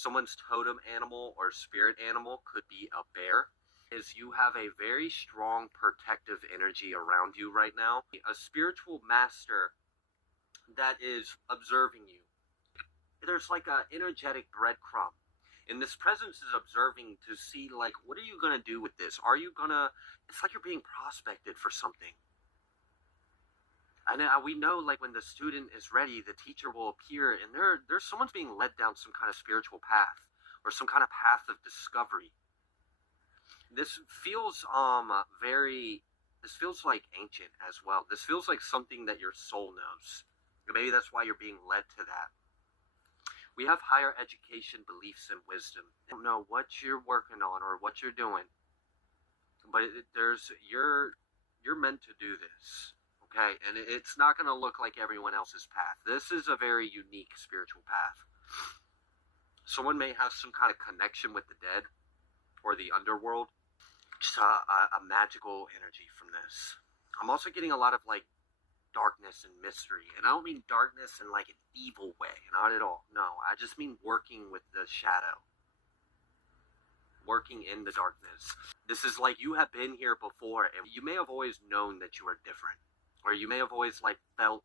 someone's totem animal or spirit animal could be a bear, is you have a very strong protective energy around you right now. A spiritual master that is observing you. There's like an energetic breadcrumb. And this presence is observing to see, like, what are you going to do with this? Are you going to, it's like you're being prospected for something. And we know, like, when the student is ready, the teacher will appear, and there's someone's being led down some kind of spiritual path, or some kind of path of discovery. This feels this feels like ancient as well. This feels like something that your soul knows. Maybe that's why you're being led to that. We have higher education, beliefs, and wisdom. I don't know what you're working on or what you're doing, but you're meant to do this. Okay, and it's not going to look like everyone else's path. This is a very unique spiritual path. Someone may have some kind of connection with the dead or the underworld. Just a magical energy from this. I'm also getting a lot of, like, darkness and mystery. And I don't mean darkness in, like, an evil way. Not at all. No, I just mean working with the shadow. Working in the darkness. This is like you have been here before, and you may have always known that you are different. Or you may have always, like, felt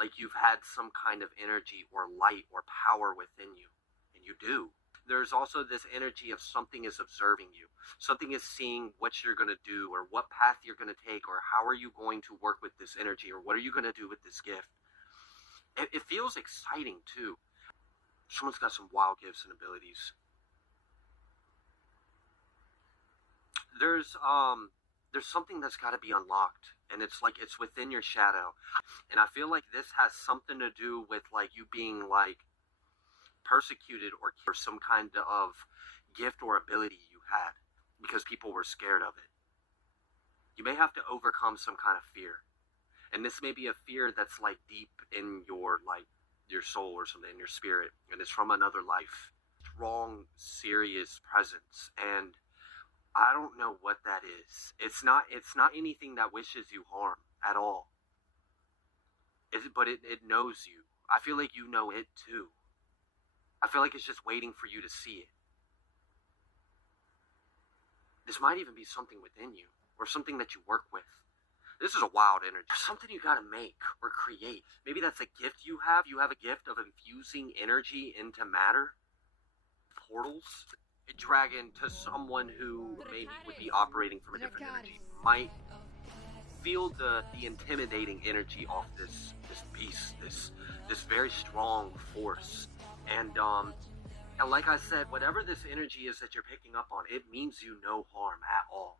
like you've had some kind of energy or light or power within you. And you do. There's also this energy of something is observing you. Something is seeing what you're going to do, or what path you're going to take, or how are you going to work with this energy, or what are you going to do with this gift. It feels exciting, too. Someone's got some wild gifts and abilities. There's something that's got to be unlocked. And it's like, it's within your shadow. And I feel like this has something to do with, like, you being, like, persecuted or some kind of gift or ability you had because people were scared of it. You may have to overcome some kind of fear. And this may be a fear that's, like, deep in your, like, your soul or something, in your spirit. And it's from another life. Strong, serious presence. And I don't know what that is. It's not anything that wishes you harm at all. But it knows you. I feel like you know it too. I feel like it's just waiting for you to see it. This might even be something within you, or something that you work with. This is a wild energy. Something you gotta make or create. Maybe that's a gift you have. You have a gift of infusing energy into matter. Portals. A dragon to someone who maybe would be operating from a different energy might feel the intimidating energy off this beast, this very strong force. And like I said, whatever this energy is that you're picking up on, it means you no harm at all.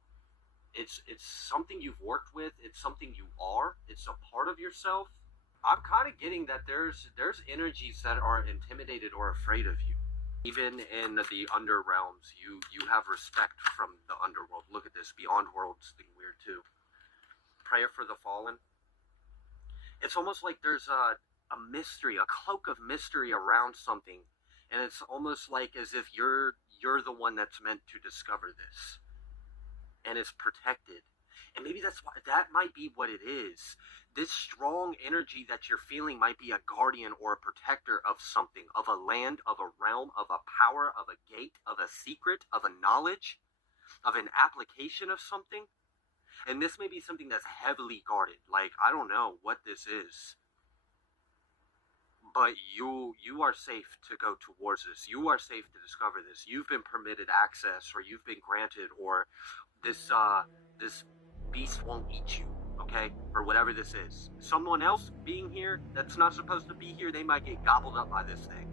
It's something you've worked with. It's something you are. It's a part of yourself. I'm kind of getting that there's energies that are intimidated or afraid of you. Even in the under realms, you have respect from the underworld. Look at this. Beyond world's thing weird too. Prayer for the fallen. It's almost like there's a mystery, a cloak of mystery around something. And it's almost like as if you're the one that's meant to discover this. And it's protected. And maybe that might be what it is. This strong energy that you're feeling might be a guardian or a protector of something, of a land, of a realm, of a power, of a gate, of a secret, of a knowledge, of an application of something. And this may be something that's heavily guarded. Like, I don't know what this is. But you are safe to go towards this. You are safe to discover this. You've been permitted access, or you've been granted, or this beast won't eat you, okay? Or whatever this is. Someone else being here that's not supposed to be here, they might get gobbled up by this thing.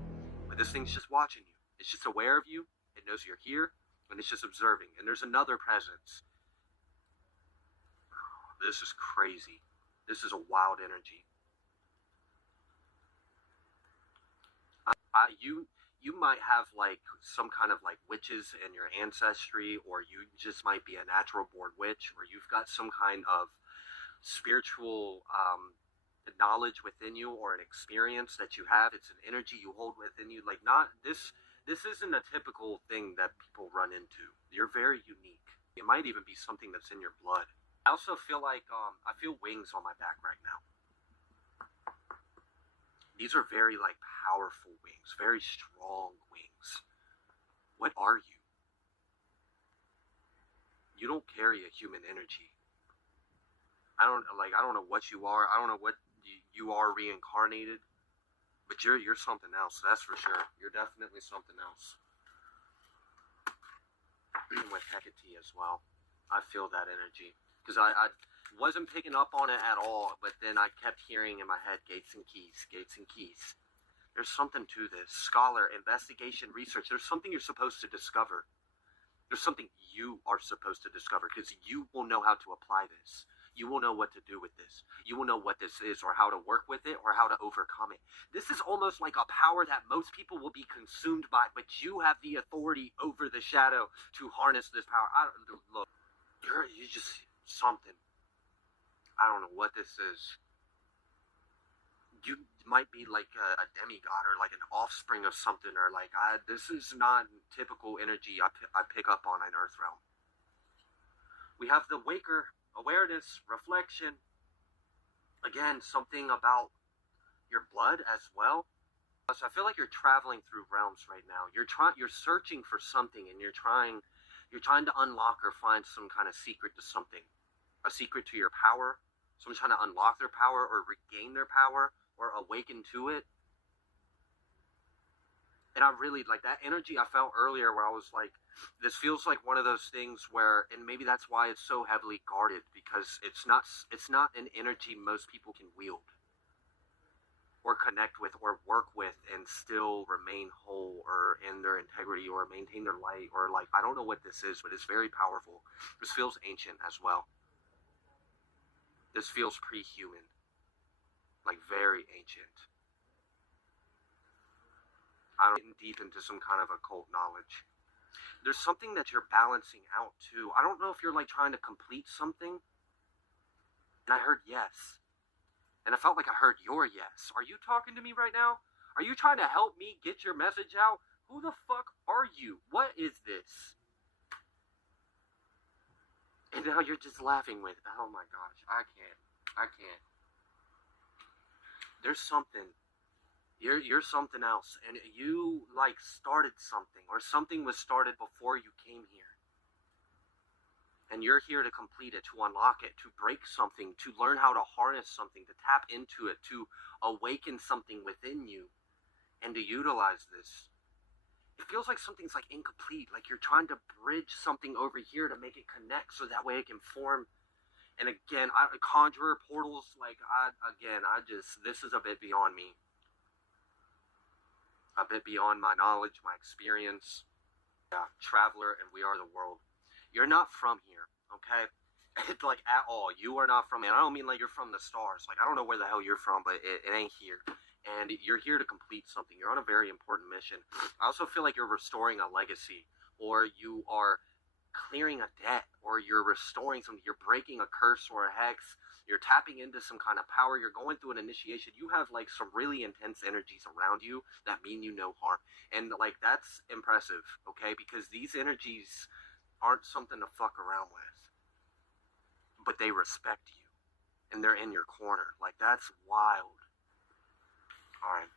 But this thing's just watching you. It's just aware of you. It knows you're here, and it's just observing. And there's another presence. This is crazy. This is a wild energy. You might have, like, some kind of, like, witches in your ancestry, or you just might be a natural born witch, or you've got some kind of spiritual knowledge within you, or an experience that you have. It's an energy you hold within you. Like, not this isn't a typical thing that people run into. You're very unique. It might even be something that's in your blood. I also feel like I feel wings on my back right now. These are very, like, powerful wings, very strong wings. What are you? You don't carry a human energy. I don't know what you are. I don't know what you are reincarnated, but you're something else. That's for sure. You're definitely something else. With Hecate as well, I feel that energy because I wasn't picking up on it at all, but then I kept hearing in my head gates and keys, gates and keys. There's something to this. Scholar, investigation, research. There's something you're supposed to discover. There's something you are supposed to discover because you will know how to apply this. You will know what to do with this. You will know what this is or how to work with it or how to overcome it. This is almost like a power that most people will be consumed by, but you have the authority over the shadow to harness this power. Look, you're just something. I don't know what this is. You might be like a demigod or like an offspring of something, or like this is not typical energy I pick up on in Earth Realm. We have the waker, awareness, reflection. Again, something about your blood as well. So I feel like you're traveling through realms right now. You're searching for something, and you're trying to unlock or find some kind of secret to something, a secret to your power. Someone's trying to unlock their power or regain their power or awaken to it. And I really like that energy I felt earlier where I was like, this feels like one of those things where, and maybe that's why it's so heavily guarded, because it's not an energy most people can wield or connect with or work with and still remain whole or in their integrity or maintain their light, or like, I don't know what this is, but it's very powerful. This feels ancient as well. This feels pre-human, like very ancient. I'm getting deep into some kind of occult knowledge. There's something that you're balancing out too. I don't know if you're like trying to complete something. And I heard yes. And I felt like I heard your yes. Are you talking to me right now? Are you trying to help me get your message out? Who the fuck are you? What is this? And now you're just laughing with, oh my gosh, I can't. There's something. You're something else, and you like started something, or something was started before you came here. And you're here to complete it, to unlock it, to break something, to learn how to harness something, to tap into it, to awaken something within you, and to utilize this. It feels like something's like incomplete, like you're trying to bridge something over here to make it connect so that way it can form. And again, conjurer portals, like this is a bit beyond me. A bit beyond my knowledge, my experience. Yeah, traveler, and we are the world. You're not from here, okay? Like, at all. You are not from here. I don't mean like you're from the stars. Like, I don't know where the hell you're from, but it ain't here. And you're here to complete something. You're on a very important mission. I also feel like you're restoring a legacy, or you are clearing a debt, or you're restoring something. You're breaking a curse or a hex. You're tapping into some kind of power. You're going through an initiation. You have like some really intense energies around you that mean you no harm. And like, that's impressive, okay? Because these energies aren't something to fuck around with. But they respect you. And they're in your corner. Like, that's wild. Alright.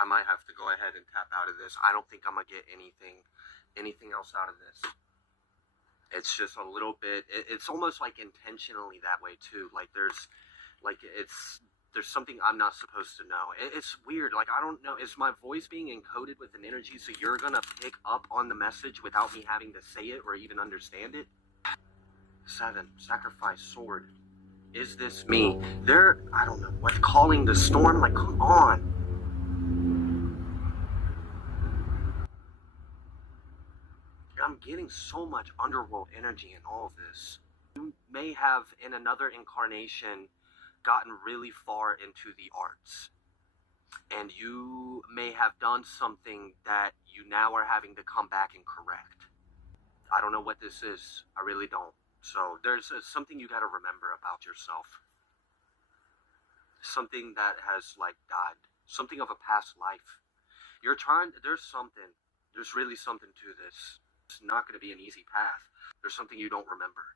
I might have to go ahead and tap out of this. I don't think I'm gonna get anything else out of this. It's just a little bit, it's almost like intentionally that way too. Like there's something I'm not supposed to know. It's weird. Like, I don't know, is my voice being encoded with an energy so you're gonna pick up on the message without me having to say it or even understand it? 7, sacrifice, sword. Is this me? I don't know, what, calling the storm? Like, come on. I'm getting so much underworld energy in all of this. You may have, in another incarnation, gotten really far into the arts. And you may have done something that you now are having to come back and correct. I don't know what this is. I really don't. So there's something you gotta remember about yourself. Something that has, like, died. Something of a past life. There's really something to this. It's not going to be an easy path. There's something you don't remember.